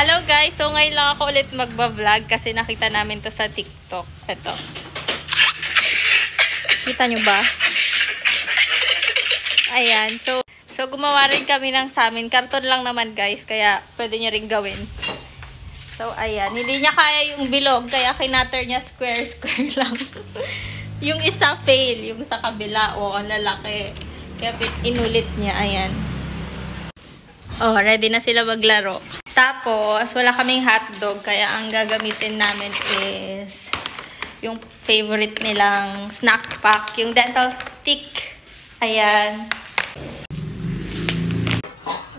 Hello guys! So ngayon lang ako ulit magba-vlog kasi nakita namin to sa TikTok. Ito. Kita nyo ba? Ayan. So gumawa rin kami ng sa amin. Karton lang naman guys. Kaya pwede nyo rin gawin. So ayan. Hindi niya kaya yung bilog. Kaya kinatter niya square lang. Yung isa fail. Yung sa kabila. O, ang lalaki. Kaya inulit niya. Ayan. Oh, ready na sila maglaro. Tapos, wala kaming hotdog. Kaya ang gagamitin namin is yung favorite nilang snack pack. Yung dental stick. Ayan.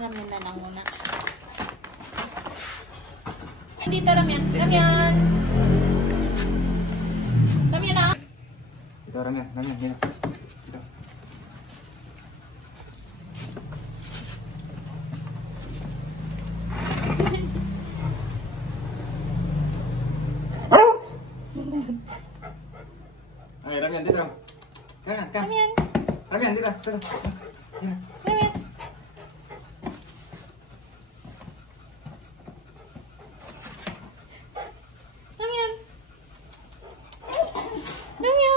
Ramen na lang muna. Dito, Ramyan. Ramyan! Ramyan na! Dito, Ramyan. Ramyan, dito. Dito. Ay, Ramyan, dito. Ramyan, come. Ramyan! Ramyan, dito. Dito. Dito. Ramyan! Ramyan! Ramyan!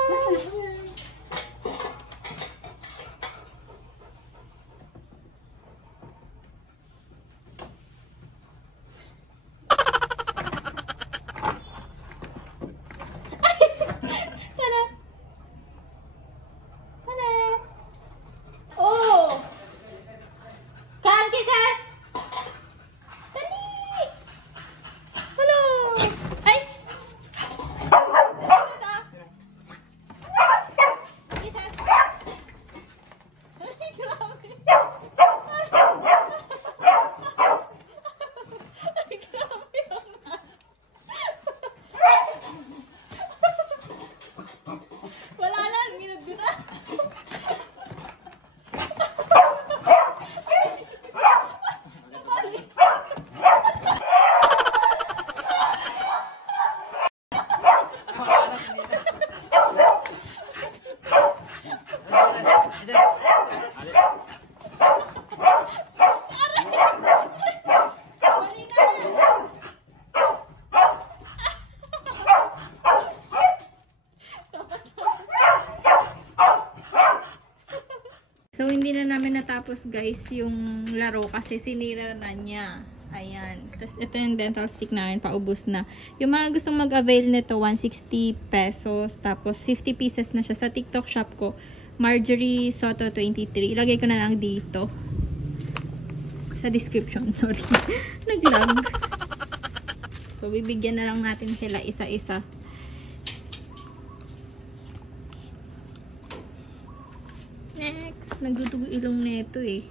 So, hindi na namin natapos guys yung laro kasi sinira na niya. Ayan. Tapos, ito yung dental stick namin. Paubos na. Yung mga gustong mag-avail nito, 160 pesos. Tapos, 50 pieces na siya. Sa TikTok shop ko, Marjorie Soto 23. Ilagay ko na lang dito. Sa description. Sorry. Nag-lag. So, bibigyan na lang natin sila isa-isa. Next, nagdudugo ilong nito eh.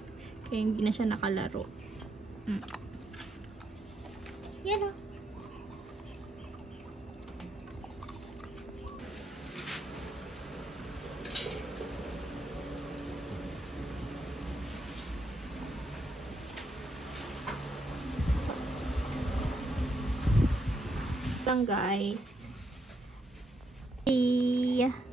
Kaya hindi na siya nakalaro. Yan o. Lang guys. Bye.